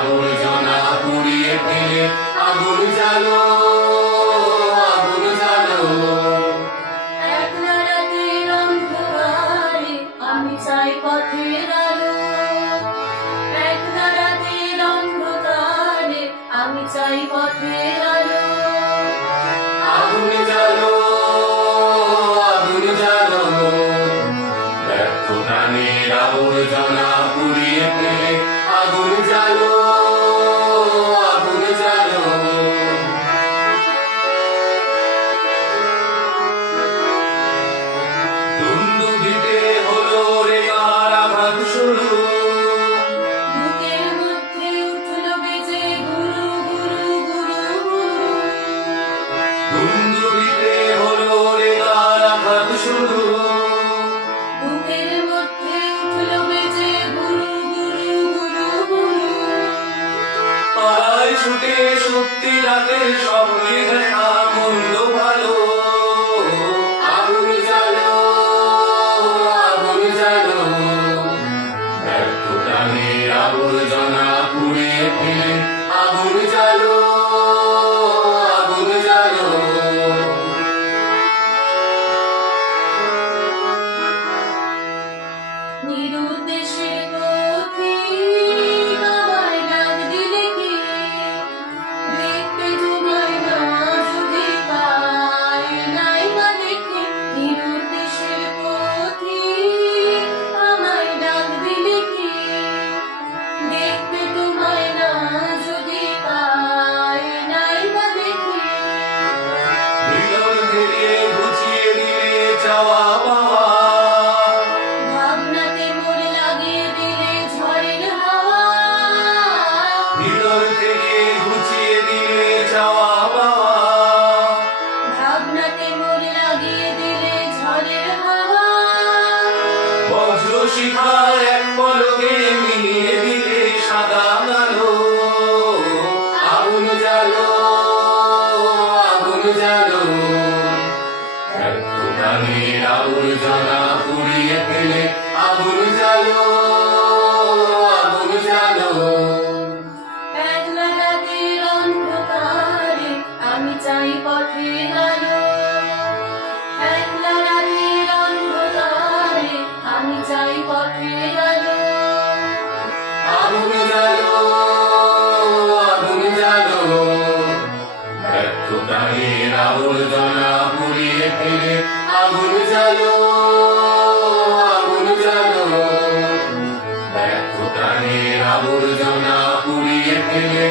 আবর্জনা পুড়িয়ে ফেলে আগুন জ্বালো, আগুন জ্বালো। একলা রাতের অন্ধকারে আমি চাই পথের আলো, একলা রাতের অন্ধকারে আমি চাই পথের আলো। আগুন জ্বালো, আগুন জ্বালো। ব্যর্থ প্রাণের আবর্জনা পুড়িয়ে ফেলে আগুন জ্বালো, আগুন জ্বালো। দুন্দুভিতে হলো রে কারাঘাত শুরু, বুকের মধ্যে উঠল বেজে গুরু গুরু গুরু গুরু। দুন্দুভিতে হলো রে কারাঘাত শুরু, বুকের মধ্যে উঠল বেজে গুরু গুরু গুরু গুরু। পাড়ায় ছুটে সত্যি রাতে স্বপ্নে দেখা মন্দ ভালো। আগুন জ্বালো, আগুন জ্বালো। ব্যর্থ প্রাণের আবর্জনা পুড়িয়ে ফেলে আগুন জ্বালো, আগুন জ্বালো। নিরুদ্দেশের পথিক আমায় ডাক দিলে কি, দেখতে তোমায় না যদি পাই নাই বা দেখি। নিরুদ্দেশের পথিক আমায় ডাক দিলে কি, দেখতে তোমায় না যদি পাই নাই বা দেখি। ভিতর থেকে গুছিয়ে দিলে চাওয়া পাওয়া, ভাবনাতে মোড় লাগিয়ে দিলে ঝড়ের হাওয়া। ভিতর থেকে গুছিয়ে দিলে চাওয়া পাওয়া। ভাবনাতে মোড় লাগিয়ে দিলে ঝড়ের হাওয়া। বজ্র শিখার এক পলকে মিলিয়ে দিলে সাদা কালো। আগুন জ্বালো, আগুন জ্বালো। ব্যর্থ প্রাণের আবর্জনা পুড়িয়ে ফেলে আগুন জ্বালো, আগুন জ্বালো। একলা রাতের অন্ধকারে আমি চাই পথের আলো, একলা রাতের অন্ধকারে আমি চাই পথের আলো। আগুন জ্বালো, আগুন জ্বালো। ব্যর্থ প্রাণের আবর্জনা পুড়িয়ে ফেলে আগুন জ্বালো, আগুন জ্বালো। ব্যর্থ প্রাণের আবর্জনা পুড়িয়ে ফেলে